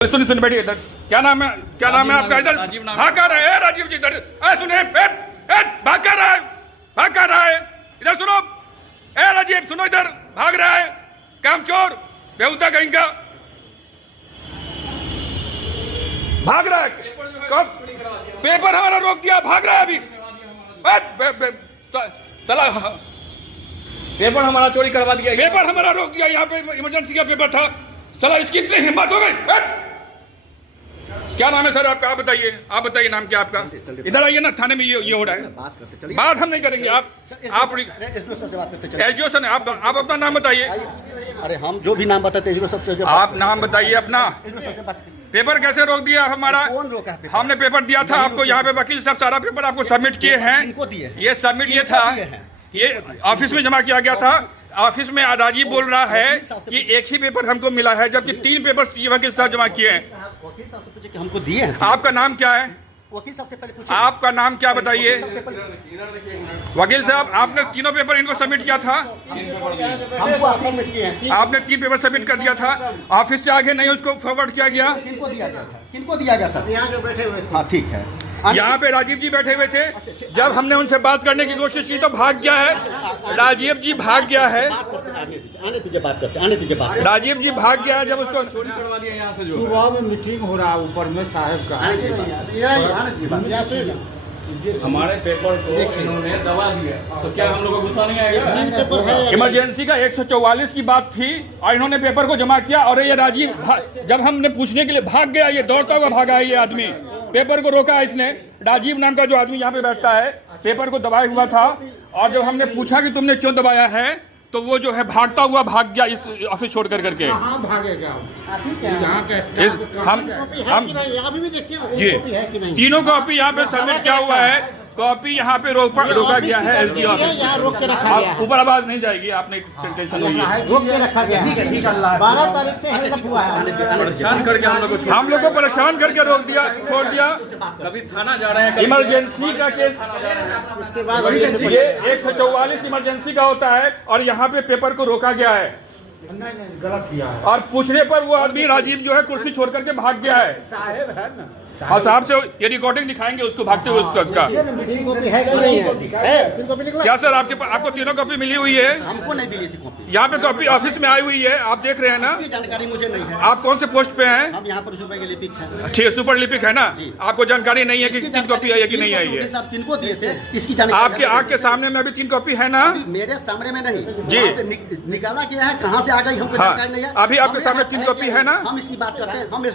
सुनिए सुनिए बैठिए इधर। क्या नाम है आपका? इधर भाग कर रहे हैं राजीव जी, इधर सुनिए, भाग कर रहा है इधर सुनो। राजीव सुनो, इधर भाग रहा है कामचोर बेहुदा कहीं का, भाग रहा है। कब पेपर हमारा रोक दिया, भाग रहा है अभी। चला पेपर हमारा चोरी करवा दिया, पेपर हमारा रोक दिया। यहाँ पे इमरजेंसी का पेपर था। चला, इसकी इतनी हिम्मत हो गई। क्या नाम है सर आपका? आप बताइए नाम क्या आपका? इधर आइए ना, थाने में ये हो रहा है। बात हम नहीं करेंगे, आप एसडीओ सर, आप अपना नाम बताइए। अरे हम जो भी नाम बताते हैं सबसे, आप नाम बताइए अपना। पेपर कैसे रोक दिया हमारा? कौन रोका है? हमने पेपर दिया था आपको, यहाँ पे वकील साहब सारा पेपर आपको सबमिट किए हैं। ये सबमिट ये था, ये ऑफिस में जमा किया गया था। ऑफिस में राजीव बोल रहा है कि एक ही पेपर हमको मिला है, जबकि 3 पेपर ये वकील साहब जमा किए हैं। वकील साहब से पूछे कि हमको दिए हैं। आपका नाम क्या है? वकील साहब से पहले पूछे। आपका नाम क्या बताइए? वकील साहब, आपने तीनों पेपर इनको सबमिट किया था। हमको सबमिट किए हैं। आपने 3 पेपर सबमिट कर दिया था। ऑफिस से आगे नहीं उसको फॉरवर्ड किया गया। किनको दिया गया था? यहाँ जो बैठे हुए थे। हाँ ठीक है। यहाँ पे राजीव जी बैठे हुए थे। जब हमने उनसे बात करने की कोशिश की तो भाग गया है। राजीव जी भाग गया है। आने दीजिए बात करते। राजीव जी भाग गया है जब उसको चोरी करवा दिया यहाँ से। जो सुबह में मीटिंग हो रहा है ऊपर में साहब का, हमारे पेपर को इन्होंने दबा दिया, तो क्या हम लोग को गुस्सा नहीं आएगा? इमरजेंसी का 144 की बात थी और इन्होंने पेपर को जमा किया। और ये राजीव जब हमने पूछने के लिए भाग गया, ये दौड़ता हुआ भागा है। ये आदमी पेपर को रोका है इसने। राजीव नाम का जो आदमी यहाँ पे बैठता है, पेपर को दबाया हुआ था। और जब हमने पूछा कि तुमने क्यों दबाया है, तो वो जो है भागता हुआ भाग गया इस ऑफिस छोड़ कर करके। कहाँ भागेगा? यहाँ जी, तीनों कॉपी यहाँ पे सबमिट किया हुआ है। कॉपी यहाँ पे रोका गया है एसडी ऑफिस। ऊपर आवाज नहीं जाएगी, आपने टेंशन नहीं है। रोक के रखा गया है। 12 तारीख से हेल्प हुआ है। परेशान करके हम लोग को परेशान करके रोक दिया, छोड़ दिया। कभी थाना जा रहे हैं, इमरजेंसी का केस, उसके बाद ये 144 इमरजेंसी का होता है और यहाँ पे पेपर को रोका गया है। नहीं गलत किया है। और पूछने पर वो आदमी राजीव जो है कुर्सी छोड़ करके भाग गया है। साहेब है ना, और साहब से ये रिकॉर्डिंग दिखाएंगे उसको भागते हुए उसका। क्या सर आपको तीनों कॉपी मिली हुई है? हमको नहीं मिली थी कॉपी। यहाँ पे कॉपी ऑफिस में आई हुई है, आप देख रहे हैं ना? इसकी जानकारी मुझे नहीं है। आप कौन से पोस्ट पे हैं? हम यहाँ पर सुपर के लिपिक हैं। ठीक है, सुपर लिपिक है ना? आपको जानकारी नहीं है कि 3 कॉपी आई है कि नहीं आई है? आप किनको दिए थे इसकी जानकारी? आपके आँख के सामने में अभी 3 कॉपी है ना? मेरे सामने में नहीं जी। निकाला गया है, कहाँ से आ गई हमको जानकारी नहीं है। अभी आपके सामने 3 कॉपी है ना? हम इसकी बात करते हैं। हम